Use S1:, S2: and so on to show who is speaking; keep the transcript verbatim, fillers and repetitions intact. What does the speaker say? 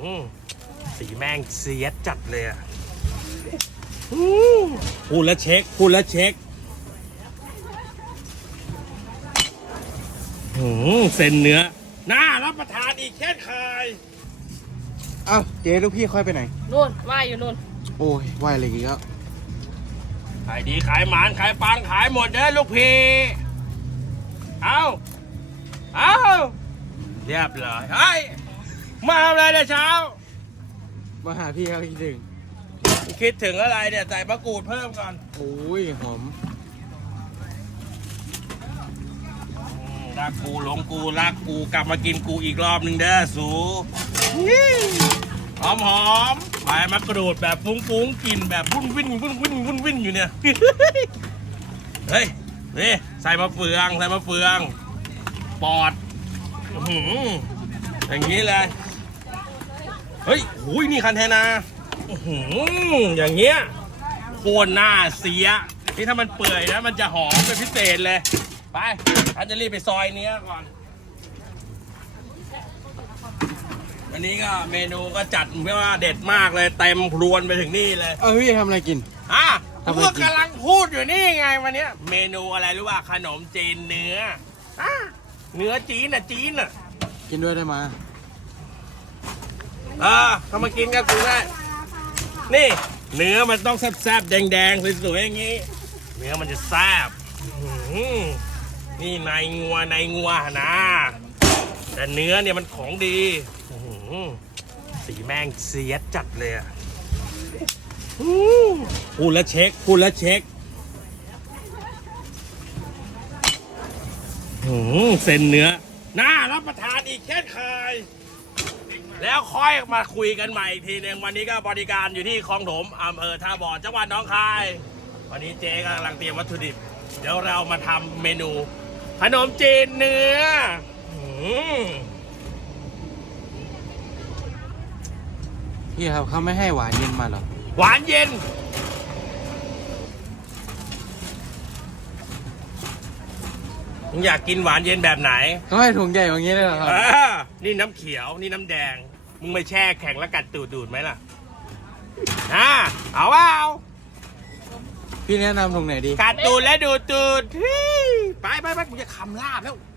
S1: สีแม่งเสียดจัดเลยอ่ะพูดแล้วเช็คพูดแล้วเช็คเส้นเนื้อน่ารับประทานอีกแค่เคย
S2: เอ้าเจ๊ลูกพี่ค่อยไปไหน
S3: นู่นว่ายอยู่นู่น
S2: โอ้ยว่ายอะไรอีกแล้ว
S1: ขายดีขายหมานขายปังขายหมดเด้อลูกพี่เอาเอาเรียบร้อยเฮ้ยมาทำอะไรเนี่ยเช้า
S2: มาหาพี่เขาคิดถึง
S1: คิดถึงอะไรเนี่ยใส่มะกรูดเพิ่มก่อน
S2: โอ้ยหอม
S1: รักกูหลงกูรักกูกลับมากินกูอีกรอบหนึ่งเด้อสูหอมหอมใบมะกรูดแบบฟุ้งๆกลิ่นแบบวุ่นวิ่นวุ่นวิ่นวุ่นวิ่นอยู่เนี่ยเฮ้ยนี่ใส่มะเฟืองใส่มะเฟืองปอดหืมอย่างนี้เลยเฮ้ยหูยนี่คันเทนาหืมอย่างเงี้ยโคนหน้าเสียนี่ถ้ามันเปื่อยนะมันจะหอมเป็นพิเศษเลยไปฉันจะรีบไปซอยเนี้ยก่อนวันนี้ก็เมนูก็จัดไม่ว่าเด็ดมากเลยเต็มพรวนไปถึงนี่เลย
S2: เออพี่ทำอะไรกิน
S1: อ่ะ
S2: ทำไม
S1: พวก
S2: กิน
S1: กำลังพูดอยู่นี่ไงวันเนี้ยเมนูอะไรรู้ว่าขนมจีนเนื้ออ่ะเนื้อจีนอ่ะจีนอ่ะ
S2: กินด้วยได้มา
S1: เออเข้ามากินกันกูได้นี่เนื้อมันต้องแซ่บๆแดงๆสวยๆอย่างงี้เนื้อมันจะแซ่บอื้อหือนี่ในงัวในงัวนะแต่เนื้อเนี่ยมันของดีอื้อหือสีแม่งเสียดจัดเลยอะอื้อพูดแล้วเช็คพูดแล้วเช็คอื้อเส้นเนื้อน่ารับประทานอีกเช่นเคยแล้วค่อยมาคุยกันใหม่อีกทีหนึ่งวันนี้ก็บริการอยู่ที่คลองถมอำเภอท่าบ่อจังหวัดหนองคายวันนี้เจ๊กำลังเตรียมวัตถุดิบเดี๋ยวเรามาทำเมนูขนมจีนเนื้ออื้อ
S2: พี่ครับเขาไม่ให้หวานเย็นมาเหรอ
S1: หวานเย็นมึงอยากกินหวานเย็นแบบไหน
S2: เขาให้ถุงใหญ่อย่างนี้เลยเหรอครับ
S1: อ่านี่น้ำเขียวนี่น้ำแดงมึงไปแช่แข็งแล้วกัดตูดดูดไหมล่ะอ่าเอาว่าเอา
S2: พี่แนะนำถุงไหนดี
S1: กัดตูดและดูดตูดเฮ้ยไปไปไปกูจะคำลาบแล้ว